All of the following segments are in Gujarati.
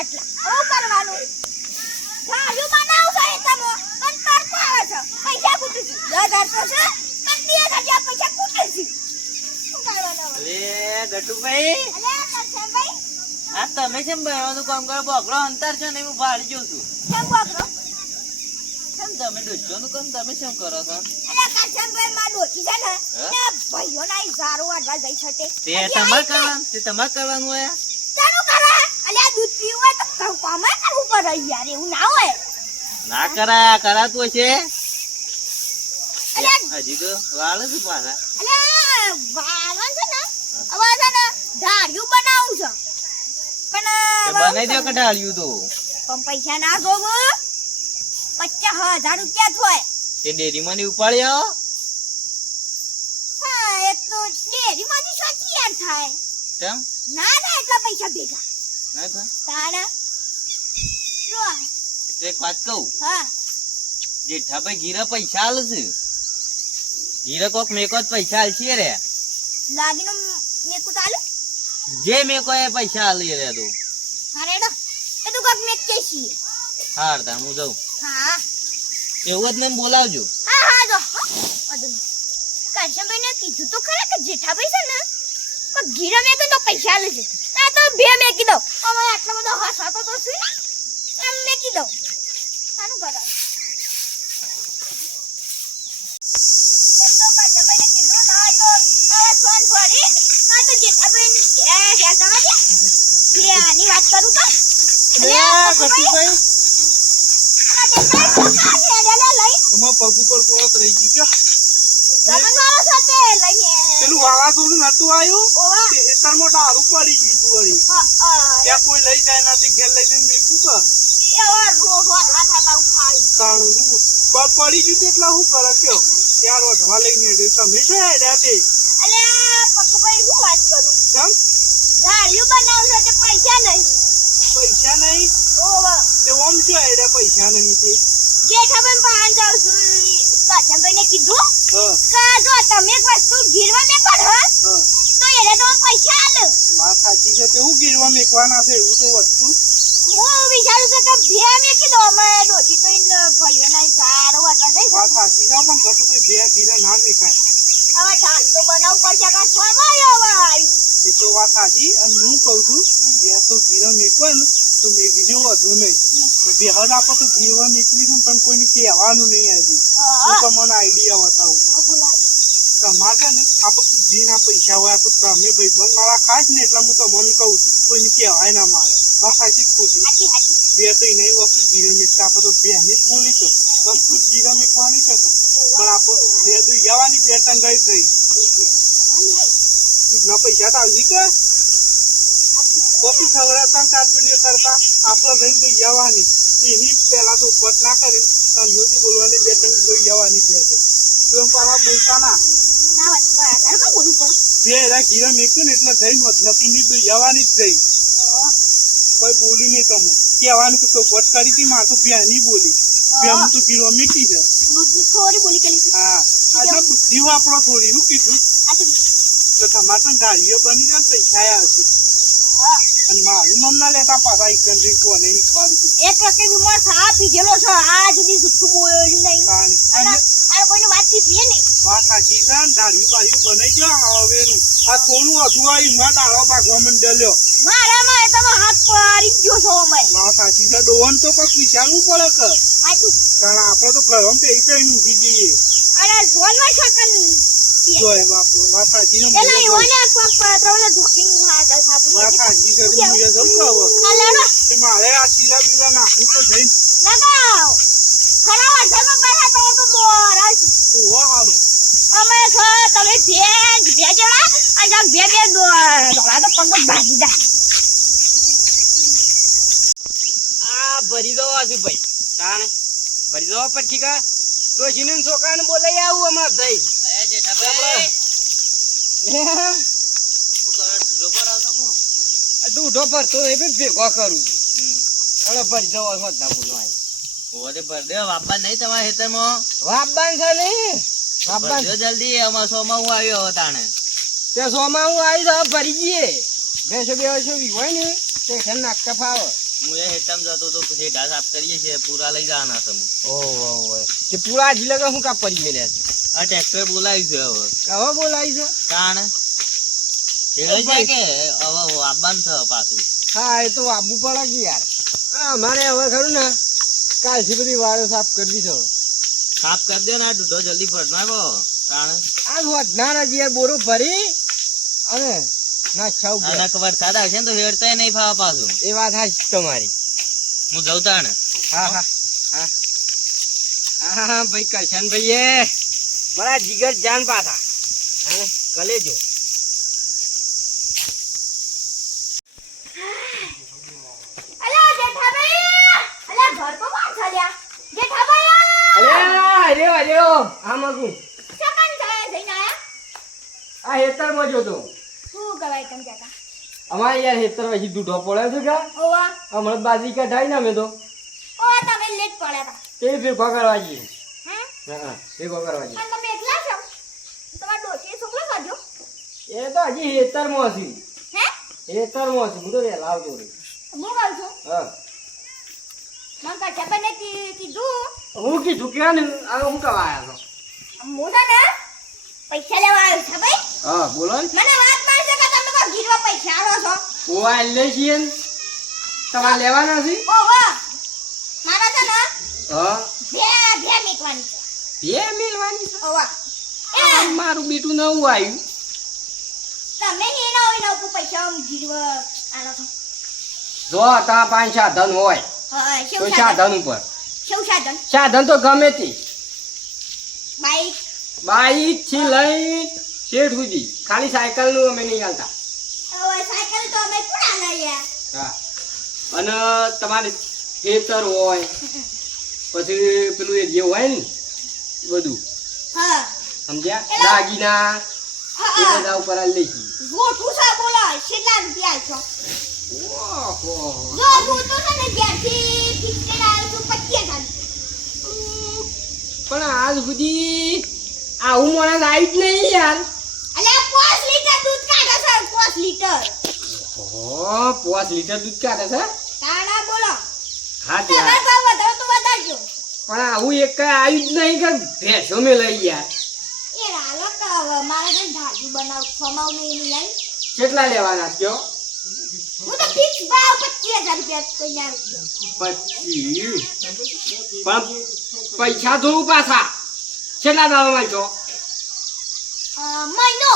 આટલા હું કરવાનું સાજુ બનાવું છે તમો પણ તરકો આવે છે પૈસા કુટી છે 10,000 તો છે પણ 30,000 પૈસા કુટી છે શું કરવાનું અરે ગટુભાઈ અલે કરશનભાઈ આ તમે કેમ બહેવાનું કામ કરો બોકડો અંતર છો ને હું ભાડી જોઉં છું કેમ બોકરો કેમ તમે ડોચોનું કામ તમે શું કરો છો અલે કરશનભાઈ માં ડોચી છે ને ને ભાઈઓ ના ઈજારો વાડવા જઈ શકે તે તમારે કરવાનું હોય તારું કરે અલે આ દૂધ પીવું હોય તો કામ કરવું પડે યાર એવું ના હોય ના કરાય કરાતું હશે અલે હજી તો વાળ જ પાછા અલે વાળન છે ને હવે છે ને ધાર્યું બનાવું છે પણ બનાવી દો કઢાળ્યું તો પણ પૈસા ના જોવો 50,000 રૂપિયા થોય તે ડેરીમાં ની ઉપાડી આવો હા એ તો ડેરીમાંથી સાચી યાર થાય કેમ ના ના એટલા પૈસા ભેગા ના થાય તાણા જો એક વાત કહું હા જેઠાભાઈ ગીરા પૈસા આલે છે ગીરા કોક મેકો જ પૈસા આલશે રે લાગીનો મેકુ ચાલુ જે મેકો એ પૈસા આલી રે તું હારેડો એ તું કક મેક કેસી હાર તા હું જાઉં હા એવું જ ને બોલાવજો હા હા જો અદન કાશમભાઈ ને કીધું તો ખરા કે જેઠાભાઈ છે ને કોઈ ગીરા મેકે તો પૈસા આલે છે આ તો બે મેકી દો અમે આટલો બધો હસાતો તો છે એમ મેકી દો સાનું કરો તો કાશમભાઈ ને કીધું ના તો હવે ફોન ભરી ના તો જેઠાભાઈ ઘેર જવા દે બે આની વાત કરું તો ગટીભાઈ તમારા પગ ઉપર કોત રહી ગઈ કે પેલું વાવાઝોડું નતું આવ્યું તે હેતરમાં દારૂ પડી ગયું તું વળી ત્યાં કોઈ લઈ જાય ના તે ઘેર લઈ જઈને મેકું કે તારું પગ પડી ગયું એટલે શું કરે કયો ત્યાર વધવા લઈને હેડે તમે શું હેડ્યા તે કેમ પૈસા નહીં તે ઓમ શું હેડ્યા પૈસા નહીં તે કીધું હા કે જો તમે એક વસ્તુ ગીરવા મેકો ને હા તો એને તો પૈસા આલે વાત સાચી છે તેવું ગીરવા મેકવાના છે એવું તો વસ્તુ હું વિચારું છું કે બે મેકી દો અમે રોજી તો ઇન ભાઈઓના સારો વાટવા જઈશ વાત સાચી છે પણ ગટુભાઈ બે ગીરા ના મેકાય હવે ઢાલ તો બનાવવું પડશે કે છમાયો આવ્યું એ તો વાત સાચી અને હું કહું છું બે તો ગીરા મેકવો ને તો મેકી જેવું વધુ નહીં તો બે હદ આપો તો ગીરવા મેકવી છે ને પણ કોઈને કહેવાનું નહીં આજે હું તમને આઈડિયા બતાવું છું બોલાય તમારે છે ને આપણે બુદ્ધિના પૈસા હોય તો તમે ભાઈબંધ મારા ખાસ ને એટલે હું તમને કહું છું કોઈને કહેવાય ના મારે વાત સાચી ખોટી હાચી હાચી બે તો એને વસ્તુ ગીરા મેકતા આપણે તો બેને જ બોલી તો વસ્તુ જ ગીરા મેકવાની છે પણ આપણે બે તો જવાની બે ટંગાઈ થઈ દૂધના પૈસા તો આવજી કે કોપી ખવડાવતા કારપીડીઓ કરતા આપણે થઈને તો જવાની એની પહેલા તો ઉપટ ના કરીને તંદુરસ્તી બોલવાની બે ટંગ જોઈ જવાની બે થઈ તું એમ પાછા બોલતા ના ના વાત તારે કો બોલવું પડે બે એના ગીરા મેક્યું ને એટલે થઈને વધતું નહીં તો જવાની જ થઈ કોઈ બોલ્યું નહીં તમે કહેવાનું કે સોપટ કરી હતી મારે તો બેની બોલી બે હું તો ગીરો મેકી છે બુદ્ધિ થોડી બોલી કરી હા આ બુદ્ધિ વાપરો થોડી શું કીધું હાચી તો તમારે તો ધારીઓ બની જાય ને પૈસા આવશે હા અને મારું નામ ના લેતા પાછા એક કંટ્રી કોને શીખવાડી એક ટકે બીમાર સા પીધેલો છે આ સુધી જુઠ્ઠું બોલ્યું નહીં કારણ અને આ કોઈને વાતચીત છે નહીં વાત સાચી છે ને ધાર્યું બાર્યું બનાવી દો હવેરું આ થોડું અધુઆઈ માં દાળો ભાગવા મંડ્યો મારામાં એ તમે હાથ પાડી ગયો છો અમે વાત સાચી છે ડોહન તો કઈક વિચારવું પડે કે હાચું કારણ આપણે તો ઘરમાં પેઈ પેઈ ઊંઘી જઈએ અને જોનમાં શકન જોય બાપુ વાત સાચી છે પેલા યોને ત્રવલે ધોકિંગ હાથ સાપુ વાત સાચી છે તું મુજે જવું કહો આ લાડો તે મારે આ શીલા બીલા નાખું તો જઈને નગાવ ખરા વાઢમાં બેઠા તો તો મોરાશ ઓહો હાલો અમે છો તમે ભેજેલા અને બે દોડા તો પગ ભાગી દા આ ભરી દો આસુભાઈ તાણે ભરી દો પછી કા ડોશીને છોકરાને બોલાઈ આવું અમાર થઈ એ જેઠાભાઈ શું કરો જોબર આવતો કો તું ઉઠો પર તો એ બી ભેગો કરું છું અરે ભરી દો હોત ના બોલવાય ઓરે ભર દે વાપા નહીં તમારા ખેતરમાં વાપબાન છે નહીં વાપબાન ભરજો જલ્દી અમાર સોમાં હું આવ્યો હતો તાણે તે સોમાં હું આવી તો ભરી જઈએ બેસો હોય ને તે ખેલ નાખતા ફાવે હું એ હેઠળ જતો તો હેઠા સાફ કરીએ છીએ પૂરા લઈ જવાના છે ઓહો તે પૂરા જિલ્લા કે શું કાપ પડી મેલ્યા છે આ ટ્રેક્ટર બોલાવ્યું છે હવે હવે બોલાવી છે કાણ હેળે જાય કે હવે આબાન છે પાછું હા એ તો આબુ પડે કે યાર અમારે હવે ખરું ને કાલથી બધી વાળો સાફ કરવી છે સાફ કરી દે ને આ દૂધો જલ્દી ભર નાખો કાણ આ વધનારા જે બોરો ભરી અને ના છાવ અને વરસાદ આવશે ને તો હેડતાય નહીં ફાવા પાછું એ વાત હાચી તમારી હું જઉં તાણ હા હા હા હા હા ભાઈ કરશન ભાઈ મારા જીગર જાન પાછા હા કલેજો અલા જેઠાભાઈ અલા ઘર તો કોણ ચાલ્યા જેઠાભાઈ અરે અરે આ મગું સકન જાય જઈને આયા આ હેતર માં જોતો શું કહેવાય તમ જાતા અમારે યાર હેતર પછી દૂધો પડ્યો છે કે ઓવા હમણાં બાજી કઢાઈ ને અમે તો ઓ તમે લેટ પડ્યા હતા તે ભેગો કરવા જઈએ હે હા ભેગો કરવા જઈએ અને તમે એકલા છો તમારા ડોશી છોકરો સાજો એ તો હજી હેતર માં હતી હે હેતર માં હતી હું તો વહેલા આવતો રહી હું કહું છું હા મને કચાબાને કીધું હું કીધું કે ને આ હું કરવા આવ્યા છો હું છે ને પૈસા લેવા આવ્યો છે ભાઈ હા બોલો ને મને વાત મારી છે કે તમે કોઈ ગીરવા પૈસા આલો છો ઓવા લે છીએ ને તમારે લેવાના છે ઓવા મારા છે ને હા બે મેકવાની છે બે મેલવાની છે ઓવા આ મારું બેટું નવું આવ્યું તમે એના ઉપર પૈસા ગીરવા આલો છો જો તા પાંચ સાધન હોય હા તો શેવ સાધન ઉપર સાધન સાધન તો ગમે તે બાઈક બાઈક થી લઈ શેઠ સુધી ખાલી સાયકલ નું અમે નહીં હાલતા હવે સાયકલ તો અમે કોણ લઈએ હા અને તમારે ખેતર હોય પછી પેલું એ જે હોય ને બધું હા સમજ્યા દાગીના એ હા બધા ઉપર હાલ લઈશું ગોઠું સા બોલો કેટલા રૂપિયા છો ઓહો જો હું તો છે ને જ્યારથી ફિક્સડ આવ્યો છું 25,000 પણ આજ સુધી આવું માણસ આવી જ નહીં યાર અલે 5 લીટર દૂધ કાઢે છે 5 લીટર ઓહો 5 લીટર દૂધ કાઢે છે તાણા બોલો હા તમે ત્યાં ભાવ વધારો તો વધારજો પણ આવું એક કઈ આવી જ નહીં કે ભેંસો મેં લઈ યાર એ રાલો તો હવે મારે છે ભાજી બનાવ ખમાવ ને એની લઈ કેટલા લેવાના કયો હું તો ફિક્સ ભાવ 25,000 રૂપિયા કઈ ના 25 પણ પૈસા થોડું પાછા કેટલા દાવામાં છો મહિનો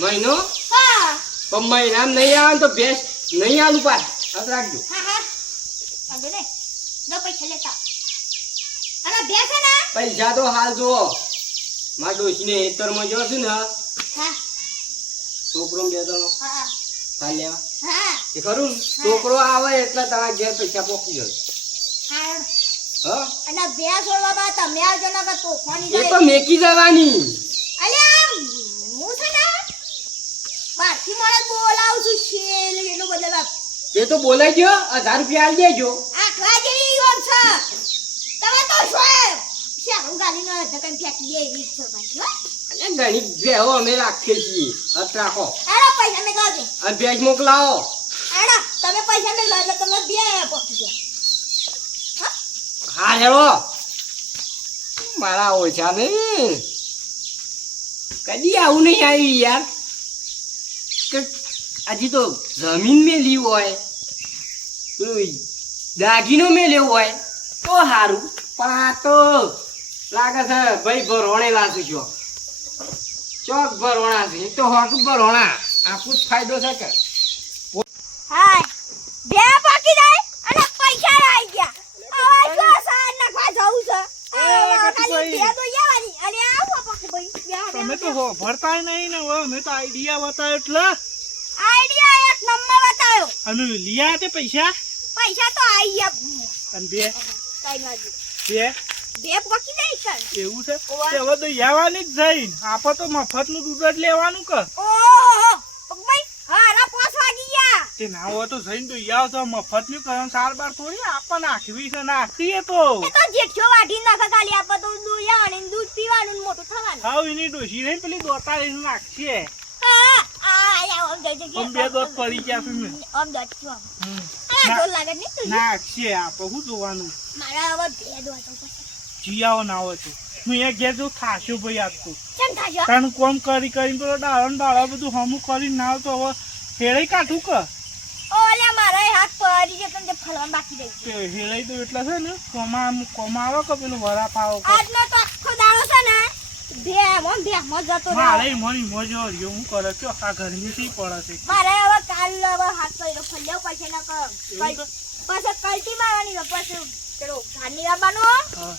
મહિનો હા પણ મહિનામાં નહીં આવે ને તો ભેંસ નહીં આલું પાછ હાથ રાખજો હા હા વાંધો નહીં જો પૈસા લેતા અને ભેંસ છે ને પૈસા તો હાલ જો મારા ડોશીને હેતરમાં જો છે ને હા છોકરો બે જણો હા હાલ લેવા હા એ ખરું ને? છોકરો આવે એટલે તમારા ઘેર પૈસા પોકી જાય હા હા અને ભેંસ છોડવામાં તમે આવજો ને કે તોફાની એ તો મેકી જવાની અલ્યા હું છે ને બહારથી મને બોલાવું છું શેલ એટલું બધું બાપ એ તો બોલાઈ ગયો 1000 રૂપિયા આલ દેજો આખલા જેવી ઓમ છે તમે તો છો શારું ગાલીનો ધકન ફેંકી દે એવી જ છો પાછી હો અને ઘણી ભેહો અમે રાખીએ છીએ હાથ રાખો આડો પૈસા મેં ગાવજે અને ભેજ મોકલાવો આડો તમે પૈસા મેં ગાવ એટલે તમે બે પહોંચી ગયા હા હેરો મારા ઓછા નહીં કદી આવું નહીં આવ્યું યાર કે હજી તો જમીન મેલી હોય પેલું દાગીનો મેલ્યો હોય તો સારું પણ આ તો લાગે છે ભાઈ ભરોણેલા છું છો ચોક ભરોણા છે એક તો હોક ભરોણા આપણું જ ફાયદો છે કે હાય બે બાકી જાય અને પૈસા આવી ગયા હવે જો સાર નાખવા જાવું છે ખાલી બે તો યાવાની અને આવો પાકે ભાઈ તમે તો ભરતા નહીં ને હવે અમે તો આઈડિયા બતાવ્યો એટલે આઈડિયા એક નંબર બતાવ્યો અને લીયા તે પૈસા પૈસા તો આવી ગયા અને બે કઈ બાજુ બે બે બાકી જાય સર એવું છે તે હવે તો લેવાની જ જઈને આપણે તો મફતનું દૂધ જ લેવાનું કે ઓહો ભાઈ હારા 5 વાગી ગયા તે ના હોય તો જઈને તો યાવ તો મફતનું કરે સાર બાર થોડી આપણને નાખવી છે નાખીએ તો એ તો જેઠો વાઢી નાખે ખાલી આપા તો દૂધ લેવાનું દૂધ પીવાનું ને મોટું થવાનું હાવ એની ડોશી રહીને પેલી દોતા રહીને નાખીએ હા આ આમ જજે આમ બે દોત પડી ગયા છે ને આમ દચ્યું હમ. અરે આ ઢોલ લાગે નહીં તું ના છે આપણે શું જોવાનું મારા હવે બે દો તો પછી જીયાઓ ના હોય તો હું એ ઘેર જો થાશું ભાઈ આજ તો કેમ થાજો તારું કોમ કરીને પેલો ડાળા બધું હમું કરીને ના તો હવે હેળાઈ કાઢું કે ઓલે મારા હાથ પડી છે તને ફળવા બાકી રહી તે હેળાઈ તો એટલા છે ને કોમા આવે કે પેલું વરા પાવો કે આજનો તો આખો દાડો છે ને ભેમો જતો રહ્યો મારે મની મોજો રહ્યો હું કરે કે આ ગરમી થી પડે છે મારે હવે કાલ હવે હાથ પડી ફળ્યો પછી ન કર પછી કલટી મારવાની ને પછી પેલો ઘાની લાવવાનો હા.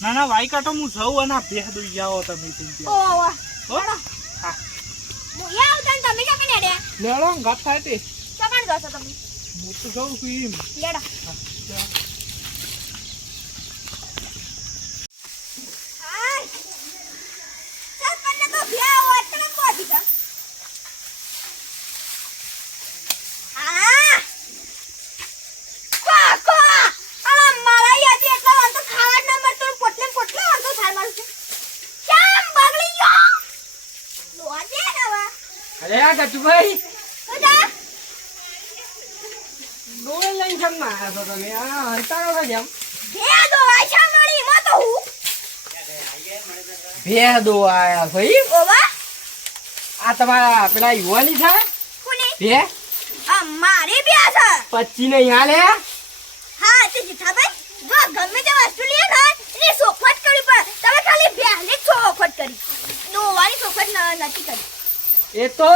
ના ના વાઈ કાઢો હું જઉં અને આ ભેહ દઈ જાઓ તમે ઓ વાહ હો? હા હું યાર તમે ક્યાં કને રે લેડો ગાત થાય તે ચોકણ ગયો છો તમે હું તો જાઉં છું એમ લેડો હાય ચાલ પન્ને તો ભ્યા હોત ને પહોંચી જા હા કાકો અલા મારા યાદી એટલા વાર તો ખાવા ના મળતો પોટલે પોટલે વાંધો થાય મારું કેમ બગડી ગયો લોજે નવા અરે આ ગચુભાઈ બધા ડોળ લઈને કેમ ના આવ્યા છો તમે આ હરતારો કે જેમ ભે દો આશા મળી માં તો હું બે દો આયા ભાઈ ઓવા આ તમારા પેલા યુવાની છે કોની બે આ મારી બ્યા છે 25 નહીં હાલે હા તે જીઠાભાઈ જો ગમે તે વસ્તુ લે ને એની સોખવટ કરવી પડે તમે ખાલી બ્યાની સોખવટ કરી દોવાની સોખવટ નથી કરી એ તો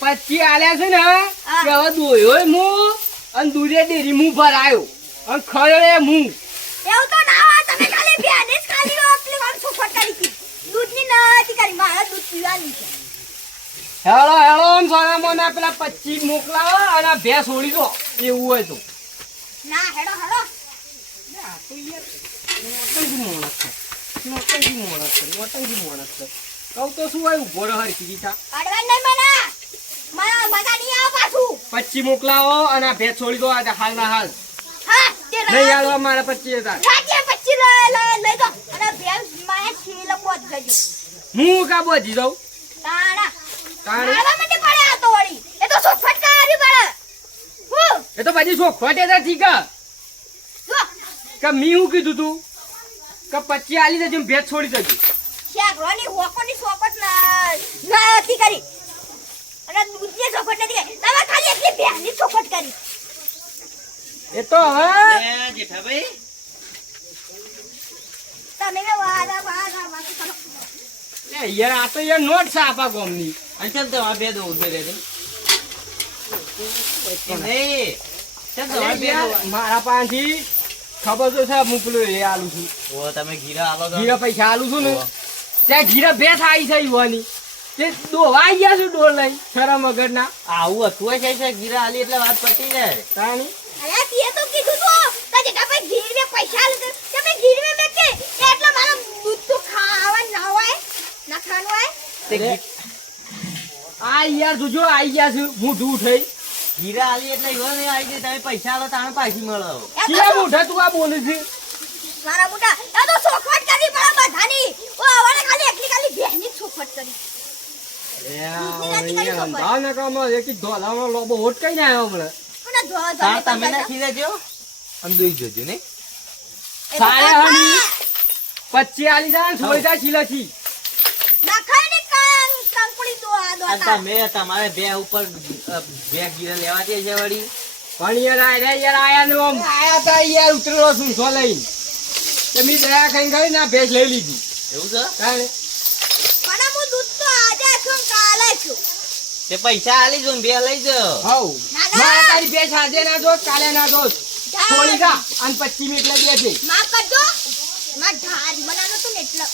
25 આલ્યા છે ને કે હવે દોયો હું અને દૂધે ડેરી મું ભરાયો અને ખરે મું એવું તો ના હોય તમે ખાલી બ્યાની જ ખાલી રોટલી વાળી સોખવટ કરી હતી દૂધની નથી કરી મારા દૂધ પીવાની છે હેળો હેળો આમ સોનામાં પેલા 25 મોકલાવો અને આ ભેંસ છોડી દો એવું હોય તો ના હેડો હેડો કહું તો શું હોય ઉભો રહો હરખી દીધા અડવાન નહીં મના મારા મજા નહીં આવે પાછું 25 મોકલાવો અને આ ભેંસ છોડી દો આજે હાલ ના હાલ હા તે નહીં હાલવા મારા 25,000 રાજ્ય પછી લઈ દો અને બેન માયા ખીલ પોત ગયો હું કા બોજી દઉં તાણા તાણી મારા મને પડે આ તો વળી એ તો સોફટ કરી પડે હું એ તો પછી શું ખોટે તો ઠીક જો કે મી હું કીધું તું કે 25 આલી દેજો ભેંસ છોડી દેજો શાકરોની હોકોની સોફટ ના નથી કરી અને દૂધની સોફટ નથી કરી તમે ખાલી એટલી બેની સોફટ કરી એ તો હવે જેઠાભાઈ તમે ને વાદા કરો એ યાર આ તો યાર નોટ છે આપા ગોમની અંચલ તો આ બે દો ઉભે રહે નહીં ચલ તો આ બે દો મારા પાસેથી ખબર તો છે મોકલું એ આલું છું ઓ તમે ગીરા આલો તો ગીરા પૈસા આલું છું ને ત્યાં ગીરા ભેંસ આવી છે યુવાની તે દોવાઈ ગયા છું ડોલ લઈ શરમ વગરના આવું હતું છે ગીરા આલી એટલે વાત પતી જાય તાણી અરે તે તો કીધું તો જેટા ભાઈ ગીર મે પૈસા લે તમે ગીર મે બેકે એટલે મારા દૂધ તો ખાવા ના હોય ના ખાવાનું હોય તે આ યાર જોજો આવી ગયા છે મોઢું થઈ ગીરા આલી એટલે ઈવો ને આવી જાય તમે પૈસા આલો તાણે પાછી મળો કેમ મોઢા તું આ બોલે છે મારા મોટા એ તો સોખવટ કરી પડે બધાની ઓ આવને ખાલી એકલી ખાલી બેની સોખવટ કરી લોબો હોટ કઈ ના આવ્યો હમણાં કોના જો તાર તમે નાખી દેજો આમ દોઈ જોજો ને સાયા હની 25 આલી જાય છોડી જાય છીલાથી નાખાય ને કંકુડી દો અને તમે તમારે બે ઉપર બે ગીરા લેવા દે છે વળી પણ યાર આયા ને આમ આયા તા યાર ઉતરેલો છું સો લઈને તમે દયા ખાઈ ગઈ ના ભેંસ લઈ લીધી એવું છે તાણે પણ હું દૂધ તો આજે છું કાલે છું તે પૈસા આલી જો ને બે લઈ જાઓ હઉ મારા તારી ભેંસ આજે ના જોત કાલે ના જોત છોડી જા અને 25 મિનિટ લાગી છે માફ કરજો માં ઢાજ બનાનો તો ને એટલે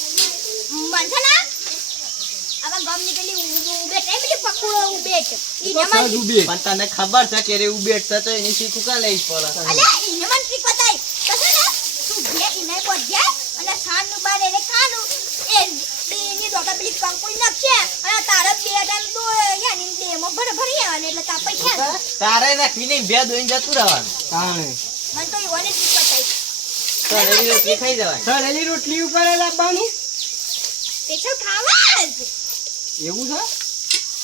બનશે ને આવા ગમ નીકળી ઉબે તે પેલી પકડો ઉબે છે ઈ નમન પણ તને ખબર છે કે રે ઉબેટ છે તો એની શીખું કા લઈ પડે અલે ઈ નમન ટ્રીક બતાઈ તો છે ને તું જે ઈને બોલ જાય અને સાનું બાર એને ખાનું એ બેની ડોટા પેલી કંકુડી નાખશે અને તારા બે ટાઈમ તો યાની ડેમો ભરી આવવાને એટલે તા પૈસા તારે નાખીને બે દોઈને જતું રહેવાનું તાણે મને તો ઈવોને ટ્રીક બતાઈ તો એની રોટલી ખાઈ જવાય સરેલી રોટલી ઉપર લાવવાનું સ્પેશિયલ ખાવા જ એવું છે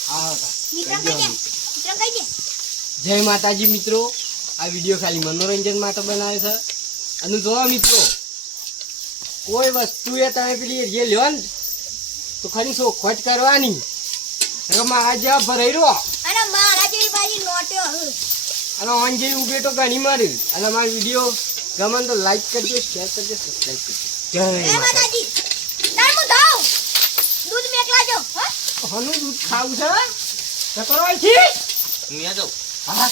હા મિત્ર કઈ દે જય માતાજી મિત્રો આ વિડીયો ખાલી મનોરંજન માટે બનાવે છે. અને જો મિત્રો કોઈ વસ્તુ એ તમે પેલી જે લ્યો ને તો ખરી ખોટ કરવાની. મારા જેવા ભરાઈ રહ્યો અને મારા જેવી બાજી નોટ્યો હવે. અને ઓન જેવી ઉભે તો ઘણી મારી. અને મારો વિડીયો ગમે તો લાઈક કરજો, શેર કરજો, સબસ્ક્રાઈબ કરજો. જય એ માતા. માતાજી તાર હું જાઉં. દૂધ મેકલાજો હો. હનું દૂધ ખાવું છે? તો કરો અહીંથી. હું યા જાઉં. હા